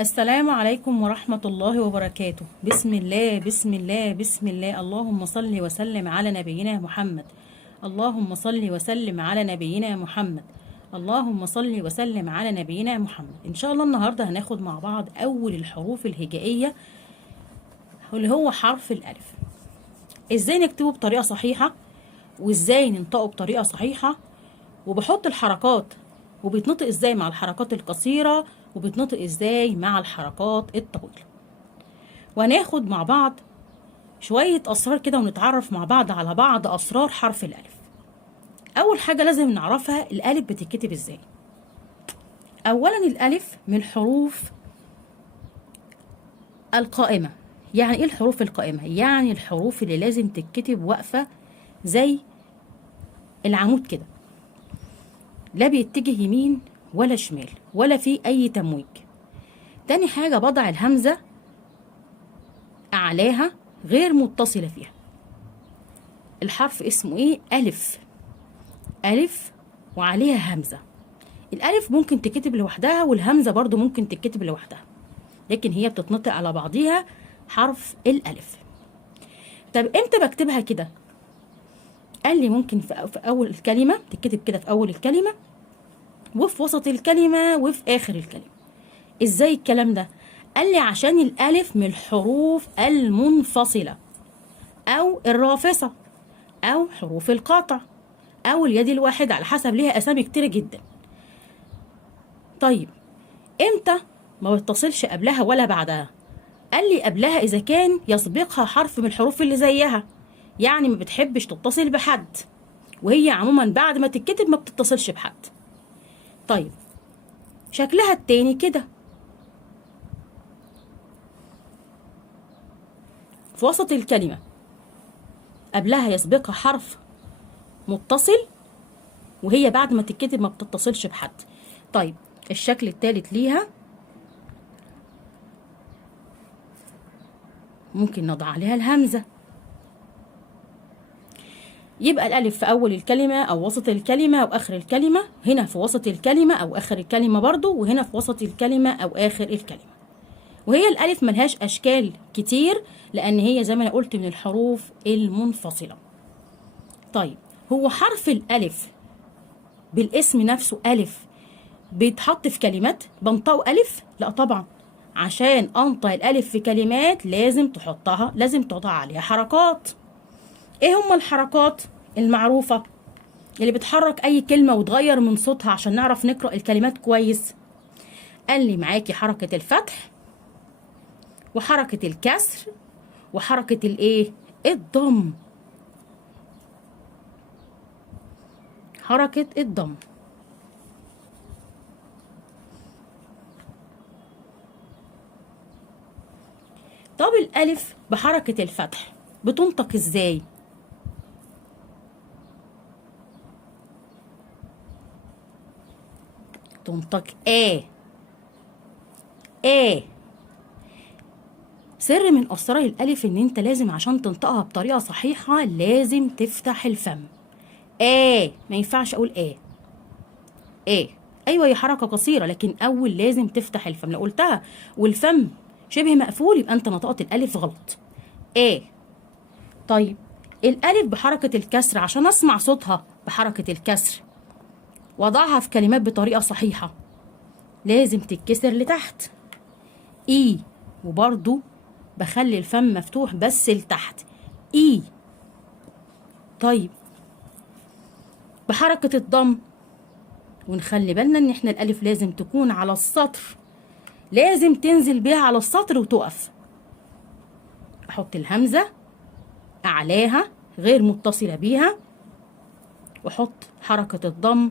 السلام عليكم ورحمة الله وبركاته. بسم الله بسم الله بسم الله، اللهم صل وسلم على نبينا محمد. اللهم صل وسلم على نبينا محمد. اللهم صل وسلم على نبينا محمد. إن شاء الله النهاردة هناخد مع بعض أول الحروف الهجائية اللي هو حرف الألف. إزاي نكتبه بطريقة صحيحة، وإزاي ننطقه بطريقة صحيحة، وبحط الحركات وبيتنطق إزاي مع الحركات القصيرة، وبيتنطق إزاي مع الحركات الطويلة. وهناخد مع بعض شوية أسرار كده، ونتعرف مع بعض على بعض أسرار حرف الألف. أول حاجة لازم نعرفها الألف بتتكتب إزاي. أولا الألف من الحروف القائمة. يعني إيه الحروف القائمة؟ يعني الحروف اللي لازم تتكتب واقفة زي العمود كده، لا بيتجه يمين ولا شمال ولا في أي تمويج. تاني حاجة بضع الهمزة أعلاها غير متصلة فيها. الحرف اسمه إيه؟ ألف. ألف وعليها همزة. الألف ممكن تكتب لوحدها، والهمزة برضو ممكن تكتب لوحدها، لكن هي بتتنطق على بعضيها حرف الألف. طب إمتى بكتبها كده؟ قال لي ممكن في أول الكلمة تكتب كده، في أول الكلمة وفي وسط الكلمة وفي آخر الكلمة. إزاي الكلام ده؟ قال لي عشان الألف من الحروف المنفصلة أو الرافصة أو حروف القاطع أو اليد الواحدة، على حسب، ليها أسامي كتيرة جدا. طيب إمتى ما بتصلش قبلها ولا بعدها؟ قال لي قبلها إذا كان يسبقها حرف من الحروف اللي زيها، يعني ما بتحبش تتصل بحد، وهي عموما بعد ما تتكتب ما بتتصلش بحد. طيب شكلها التاني كده، في وسط الكلمة قبلها يسبقها حرف متصل، وهي بعد ما تتكتب ما بتتصلش بحد. طيب الشكل الثالث ليها ممكن نضع عليها الهمزة، يبقى الألف في أول الكلمة أو وسط الكلمة أو آخر الكلمة، هنا في وسط الكلمة أو آخر الكلمة برضو، وهنا في وسط الكلمة أو آخر الكلمة. وهي الألف ملهاش أشكال كتير، لأن هي زي ما أنا قلت من الحروف المنفصلة. طيب هو حرف الألف بالاسم نفسه ألف بيتحط في كلمات بنطقه ألف؟ لا طبعا، عشان أنطق الألف في كلمات لازم تضع عليها حركات. إيه هما الحركات المعروفة اللي بتحرك أي كلمة وتغير من صوتها عشان نعرف نقرأ الكلمات كويس؟ قال لي معاكي حركة الفتح، وحركة الكسر، وحركة الإيه؟ الضم. حركة الضم. طب الألف بحركة الفتح بتنطق إزاي؟ تنطق آ. سر من أسرار الألف إن أنت لازم عشان تنطقها بطريقة صحيحة لازم تفتح الفم. ما ينفعش أقول أيوة هي حركة قصيرة، لكن أول لازم تفتح الفم. لو قلتها والفم شبه مقفول يبقى أنت نطقت الألف غلط. طيب الألف بحركة الكسر، عشان أسمع صوتها بحركة الكسر وضعها في كلمات بطريقة صحيحة لازم تتكسر لتحت وبرضو بخلي الفم مفتوح بس لتحت طيب بحركة الضم، ونخلي بالنا ان احنا الألف لازم تكون على السطر، لازم تنزل بيها على السطر وتقف. احط الهمزة اعلاها غير متصلة بيها، واحط حركة الضم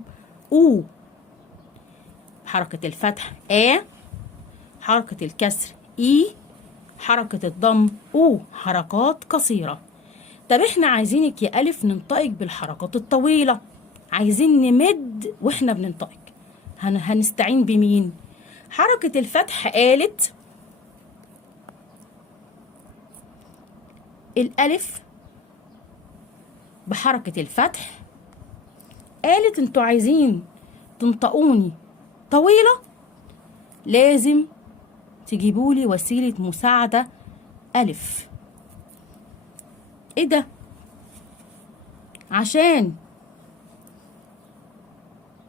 حركة الفتح حركة الكسر حركة الضم حركات قصيرة. طب احنا عايزينك يا ألف ننطقك بالحركات الطويلة، عايزين نمد واحنا بننطقك. هنستعين بمين؟ حركة الفتح قالت الألف بحركة الفتح قالت انتوا عايزين تنطقوني طويلة لازم تجيبولي وسيلة مساعدة ألف. ايه ده؟ عشان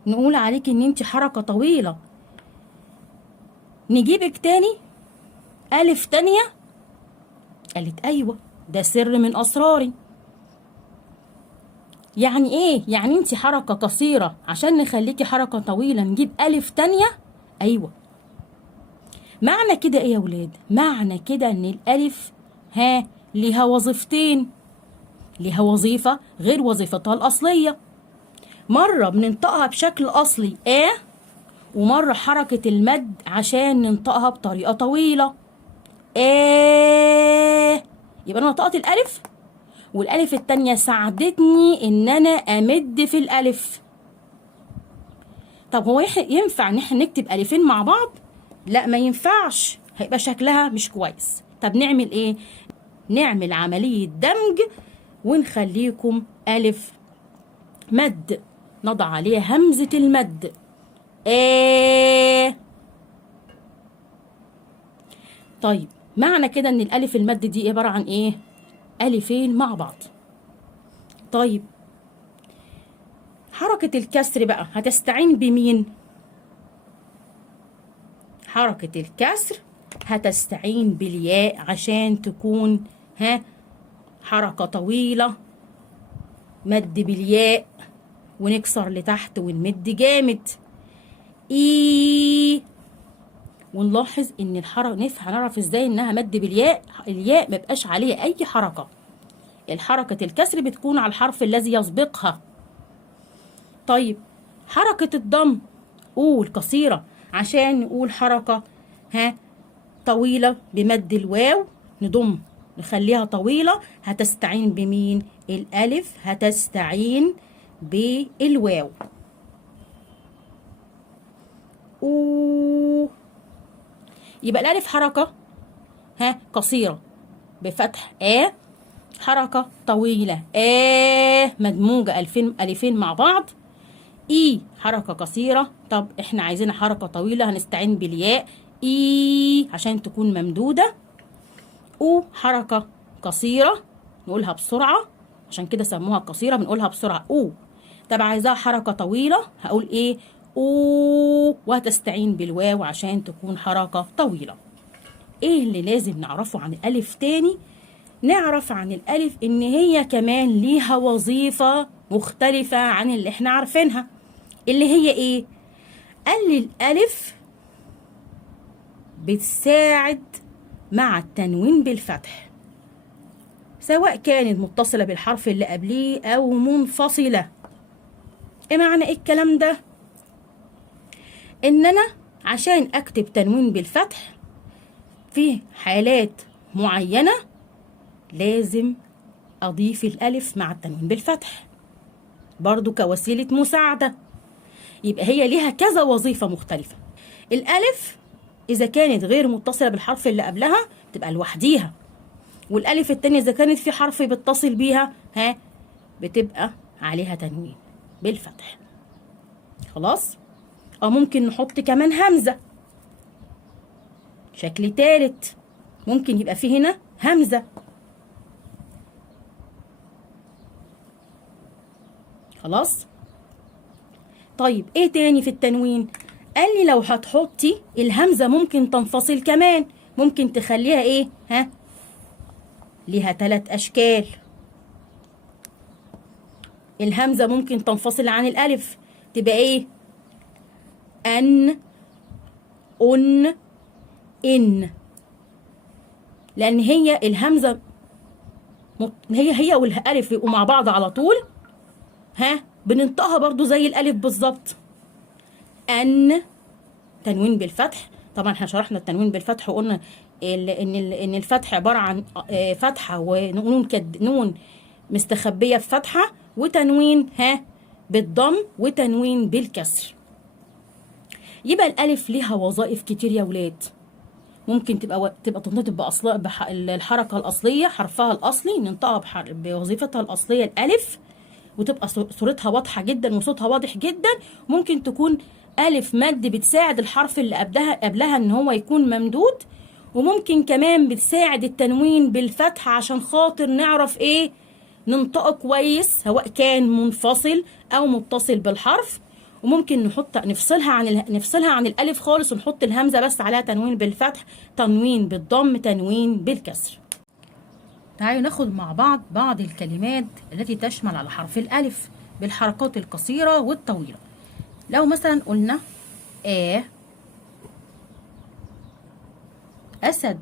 نقول عليك ان انت حركة طويلة نجيبك تاني ألف تانية؟ قالت أيوة، ده سر من أسراري. يعني ايه؟ يعني انت حركة قصيرة عشان نخليكي حركة طويلة نجيب ألف تانية؟ أيوة. معنى كده ايه يا ولاد؟ معنى كده ان الألف ليها وظيفتين، ليها وظيفة غير وظيفتها الأصلية. مرة بننطقها بشكل أصلي ومرة حركة المد عشان ننطقها بطريقة طويلة يبقى أنا نطقت الألف، والألف التانية ساعدتني إن أنا أمد في الألف. طب هو ينفع إن احنا نكتب ألفين مع بعض؟ لا، ما ينفعش، هيبقى شكلها مش كويس. طب نعمل إيه؟ نعمل عملية دمج ونخليكم ألف مد، نضع عليها همزة المد طيب معنى كده ان الالف المد دي عبارة عن ايه؟ الفين مع بعض. طيب حركة الكسر بقى هتستعين بمين؟ حركة الكسر هتستعين بالياء عشان تكون حركة طويلة، مد بالياء ونكسر لتحت ونمد جامد ونلاحظ ان الحركه هنعرف ازاي انها مد بالياء. الياء ما بقاش عليها اي حركه، الحركه الكسر بتكون على الحرف الذي يسبقها. طيب حركه الضم قول قصيره عشان نقول حركه طويله بمد الواو، نضم نخليها طويله، هتستعين بمين؟ الالف هتستعين بالواو. يبقى الالف حركه قصيره بفتح حركه طويله مدموجه الفين مع بعض. حركه قصيره. طب احنا عايزين حركه طويله، هنستعين بالياء عشان تكون ممدوده. حركه قصيره نقولها بسرعه، عشان كده سموها قصيره بنقولها بسرعه طب عايزاها حركه طويله هقول ايه؟ وهتستعين بالواو عشان تكون حركة طويلة. ايه اللي لازم نعرفه عن الألف تاني؟ نعرف عن الألف ان هي كمان ليها وظيفة مختلفة عن اللي احنا عارفينها، اللي هي ايه؟ قال لي الألف بتساعد مع التنوين بالفتح، سواء كانت متصلة بالحرف اللي قبليه او منفصلة. ايه معنى ايه الكلام ده؟ ان انا عشان اكتب تنوين بالفتح في حالات معينة لازم اضيف الالف مع التنوين بالفتح برضو كوسيلة مساعدة. يبقى هي ليها كذا وظيفة مختلفة. الالف اذا كانت غير متصلة بالحرف اللي قبلها تبقى لوحديها، والالف التانية اذا كانت في حرف بيتصل بيها بتبقى عليها تنوين بالفتح. خلاص؟ ممكن نحط كمان همزة، شكل تالت ممكن يبقى فيه هنا همزة. خلاص؟ طيب ايه تاني في التنوين؟ قال لي لو هتحطي الهمزة ممكن تنفصل كمان، ممكن تخليها ايه؟ ليها 3 اشكال. الهمزة ممكن تنفصل عن الالف تبقى ايه؟ إن، لأن هي الهمزة هي والألف بيبقوا مع بعض على طول بننطقها برضو زي الألف بالظبط. تنوين بالفتح. طبعا احنا شرحنا التنوين بالفتح وقلنا ان الفتح عبارة عن فتحة ونون نون مستخبية في فتحة، وتنوين بالضم، وتنوين بالكسر. يبقى الالف ليها وظائف كتير يا ولاد. ممكن تبقى تنطق الحركه الاصليه، حرفها الاصلي ننطقها بوظيفتها الاصليه الالف، وتبقى صورتها واضحه جدا وصوتها واضح جدا. ممكن تكون ألف مد بتساعد الحرف اللي قبلها إن هو يكون ممدود، وممكن كمان بتساعد التنوين بالفتح عشان خاطر نعرف إيه ننطقه كويس، سواء كان منفصل أو متصل بالحرف. وممكن نفصلها عن الألف خالص ونحط الهمزة بس عليها تنوين بالفتح، تنوين بالضم، تنوين بالكسر. تعالوا ناخد مع بعض الكلمات التي تشمل على حرف الألف بالحركات القصيرة والطويلة. لو مثلا قلنا أسد،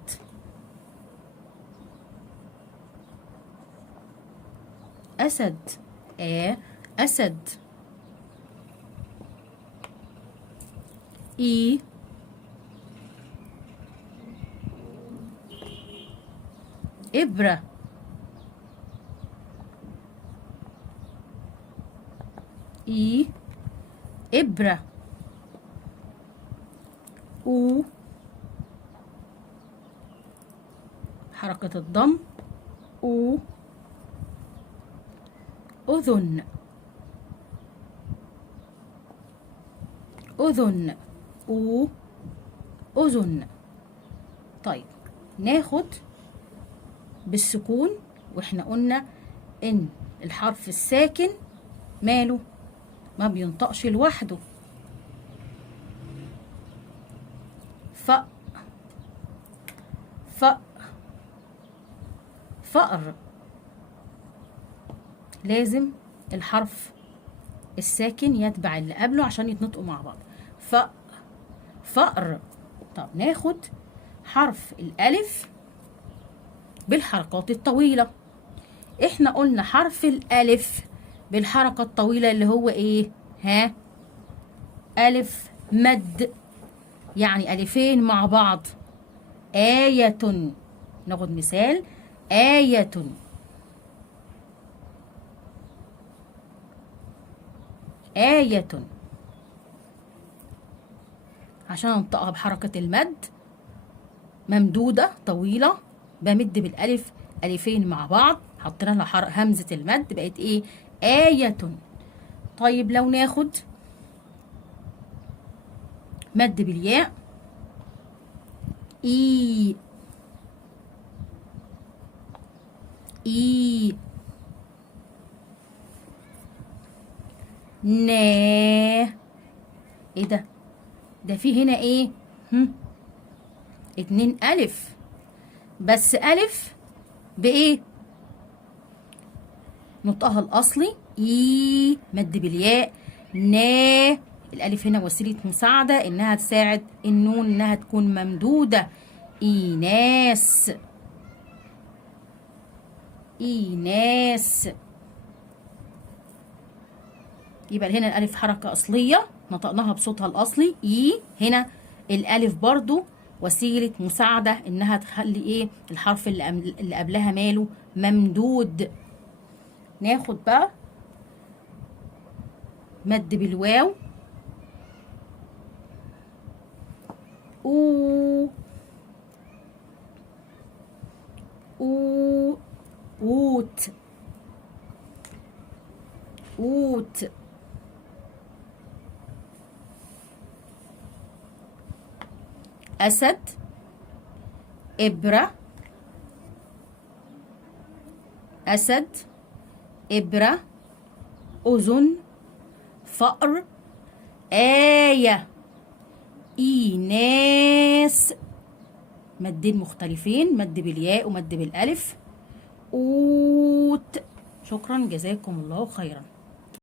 أسد، أسد. إبرة، إبرة. حركة الضم، أذن، أذن، أذن. طيب ناخد بالسكون، واحنا قلنا ان الحرف الساكن ماله ما بينطقش لوحده. فأر، لازم الحرف الساكن يتبع اللي قبله عشان يتنطقوا مع بعض. فأر. طب ناخد حرف الألف بالحركات الطويلة. احنا قلنا حرف الألف بالحركة الطويلة اللي هو ايه؟ ألف مد، يعني ألفين مع بعض. آية، ناخد مثال، آية. آية. عشان انطقها بحركة المد ممدودة طويلة، بمد بالألف ألفين مع بعض، حطينا لها همزة المد، بقت ايه؟ آية. طيب لو ناخد مد بالياء، إي، نا. ايه ده؟ ده في هنا ايه؟ 2 ألف، بس ألف بإيه؟ نطقها الأصلي إي، مد بالياء. نا، الألف هنا وسيلة مساعدة إنها تساعد النون إنها تكون ممدودة. إيناس، إيناس. يبقى هنا الألف حركة أصلية نطقناها بصوتها الأصلي إي. هنا الألف برضو وسيلة مساعدة إنها تخلي إيه؟ الحرف اللي قبلها ماله ممدود. ناخد بقى مد بالواو، أوت، أوت. أسد، إبرة، أسد، إبرة، أذن، فأر، آية، إيناس. مدين مختلفين، مد بالياء ومد بالألف. أوت. شكرا، جزاكم الله خيرا.